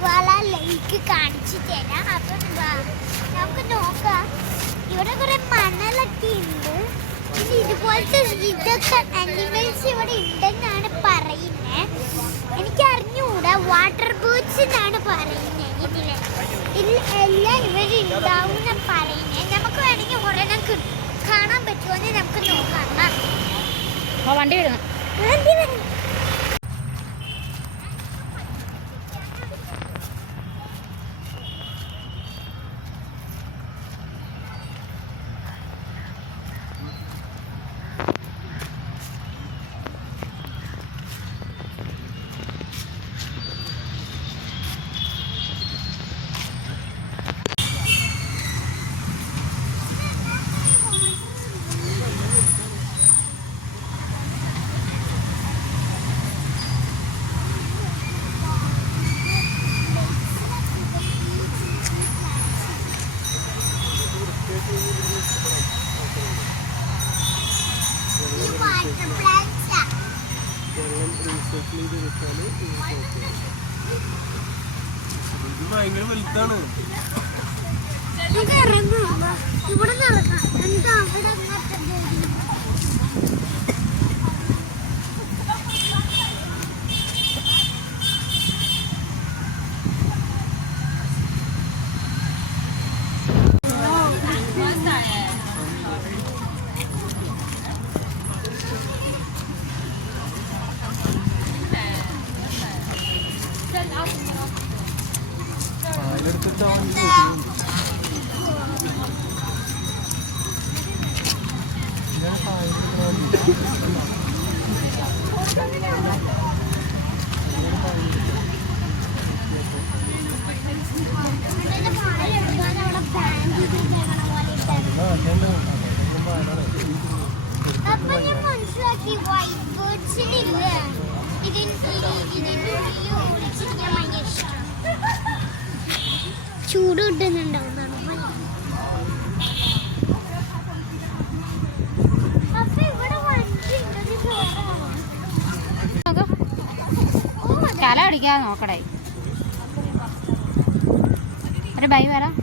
ലോനാവാല ലേക്ക് കാണിച്ചു തരാം. അപ്പം നമുക്ക് നോക്കാം. ഇവിടെ കുറെ മണലൊക്കെ ഉണ്ട്. പിന്നെ ഇതുപോലത്തെ ഇതൊക്കെ അനിമൽസ് ഇവിടെ ഉണ്ടെന്നാണ് പറയുന്നത്. എനിക്ക് അറിഞ്ഞുകൂടാ. വാട്ടർ ബേർഡ്സ് എന്നാണ് പറയുന്നത്. ഇതിൽ എല്ലാം ഇവരുണ്ടാവും എന്നാണ് പറയുന്നത്. നമുക്ക് വേണമെങ്കിൽ ഒരെണ്ണം കാണാൻ പറ്റുമോ എന്ന് നമുക്ക് നോക്കാം. വണ്ടി വരുന്നു. ഭയങ്കര വലുതാണ്. ഇവിടെ നടക്കാം. എന്താ അവിടെ അപ്പൊ ഞാൻ മനസ്സിലാക്കി വൈറ്റ് ബേർഡ്സിനില്ല ചൂട് കിട്ടുന്നുണ്ടാവുന്നതാണ്. അപ്പൊ ഇവിടെ വണ്ടി കല അടിക്കാതെ നോക്കടേ. ഒരു ബൈ വരാം.